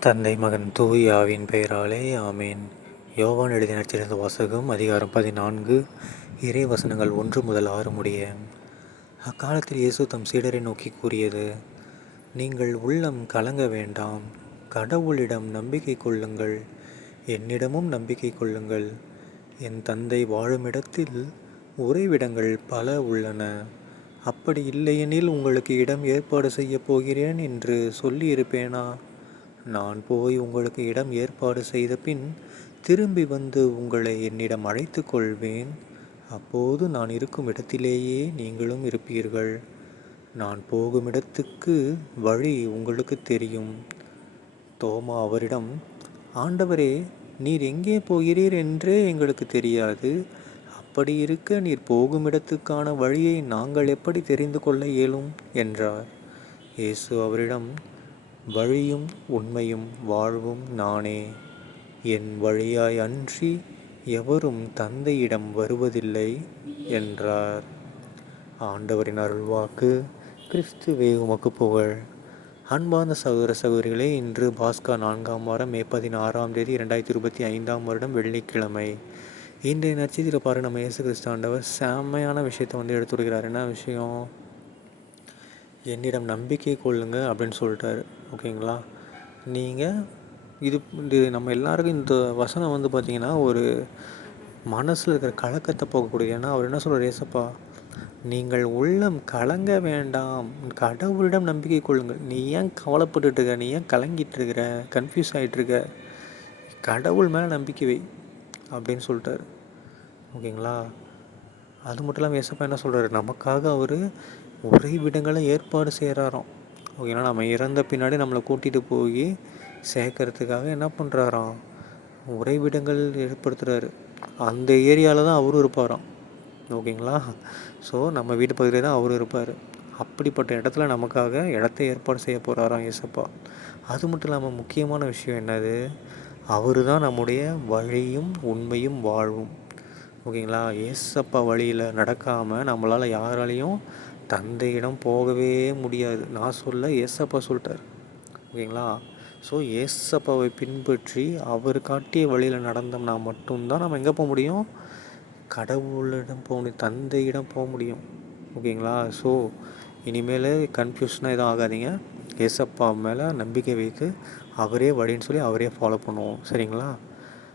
தந்தை மகன் தூயாவின் பெயராலே ஆமேன். யோவான் எழுதி சிறந்த வாசகம் அதிகாரம் பதினான்கு இறை வசனங்கள் ஒன்று முதல் ஆறு முடிய. அக்காலத்தில் இயேசு தம் சீடரை நோக்கி கூறியது நீங்கள் உள்ளம் கலங்க வேண்டாம். கடவுளிடம் நம்பிக்கை கொள்ளுங்கள். என்னிடமும் நம்பிக்கை கொள்ளுங்கள். என் தந்தை வாழுமிடத்தில் உறைவிடங்கள் பல உள்ளன. அப்படி இல்லையெனில் உங்களுக்கு இடம் ஏற்பாடு செய்யப் போகிறேன் என்று சொல்லியிருப்பேனா? நான் போய் உங்களுக்கு இடம் ஏற்பாடு செய்த பின் திரும்பி வந்து உங்களை என்னிடம் அழைத்து கொள்வேன். அப்போது நான் இருக்கும் இடத்திலேயே நீங்களும் இருப்பீர்கள். நான் போகும் இடத்துக்கு வழி உங்களுக்கு தெரியும். தோமா அவரிடம் ஆண்டவரே நீர் எங்கே போகிறீர் என்றே எங்களுக்கு தெரியாது. அப்படி இருக்க நீர் போகும் இடத்துக்கான வழியை நாங்கள் எப்படி தெரிந்து கொள்ள இயலும்? என்றார். இயேசு அவரிடம் வழியும் உண்மையும் வாழ்வும் நானே. என் வழியாய் அன்றி எவரும் தந்தையிடம் வருவதில்லை என்றார். ஆண்டவரின் அருள்வாக்கு கிறிஸ்துவே உமக்கு புகழ். அன்பார்ந்த சகோதர சகோதரிகளே இன்று பாஸ்கா நான்காம் வாரம் மே பதினாறாம் தேதி இரண்டாயிரத்தி இருபத்தி ஐந்தாம் வருடம் வெள்ளிக்கிழமை. இன்றைய நட்சத்திர பாரு நம்ம இயேசு கிறிஸ்தாண்டவர் செம்மையான விஷயத்தை வந்து எடுத்துடுகிறார் என்ன விஷயம்? என்னிடம் நம்பிக்கை கொள்ளுங்க அப்படின்னு சொல்லிட்டாரு. ஓகேங்களா? நீங்கள் இது இது நம்ம எல்லாருக்கும் இந்த வசனம் வந்து பார்த்திங்கன்னா ஒரு மனசில் இருக்கிற கலக்கத்தை போகக்கூடிய ஏன்னா அவர் என்ன சொல்கிறார் ஏசப்பா நீங்கள் உள்ளம் கலங்க வேண்டாம். கடவுளிடம் நம்பிக்கை கொள்ளுங்கள். நீ ஏன் கவலைப்பட்டுருக்க நீ ஏன் கலங்கிட்டு இருக்கிற? கன்ஃபியூஸ் ஆகிட்டுருக்க கடவுள் மேலே நம்பிக்கை வை அப்படின்னு சொல்லிட்டார். ஓகேங்களா? அது மட்டும் இல்லாமல் இயேசப்பா என்ன சொல்கிறாரு நமக்காக அவர் உறைவிடங்களை ஏற்பாடு செய்கிறாராம் ஓகேனா நம்ம இறந்த பின்னாடி நம்மளை கூட்டிகிட்டு போய் சேர்க்கறதுக்காக என்ன பண்ணுறாராம் உறைவிடங்கள் ஏற்படுத்துகிறாரு அந்த ஏரியாவில் தான் அவரும் இருப்பாராம். ஓகேங்களா? ஸோ நம்ம வீட்டு பகுதியில் தான் அவரும் இருப்பார். அப்படிப்பட்ட இடத்துல நமக்காக இடத்த ஏற்பாடு செய்ய போகிறாராம் இயேசப்பா அது மட்டும் இல்லாமல் முக்கியமான விஷயம் என்னது? அவர் தான் நம்முடைய வழியும் உண்மையும் வாழ்வும். ஓகேங்களா? ஏசப்பா வழியில் நடக்காமல் நம்மளால் யாராலையும் தந்தையிடம் போகவே முடியாது. நான் சொல்ல ஏசப்பா சொல்லிட்டார். ஓகேங்களா? ஸோ ஏசப்பாவை பின்பற்றி அவர் காட்டிய வழியில் நடந்தோம்னா மட்டும்தான் நம்ம எங்கே போக முடியும்? கடவுளிடம் போக முடியும் தந்தையிடம் போக முடியும். ஓகேங்களா? ஸோ இனிமேல் கன்ஃபியூஷனாக எதுவும் ஆகாதீங்க. ஏசப்பா மேலே நம்பிக்கை வைத்து அவரே வழின்னு சொல்லி அவரே ஃபாலோ பண்ணுவோம். சரிங்களா?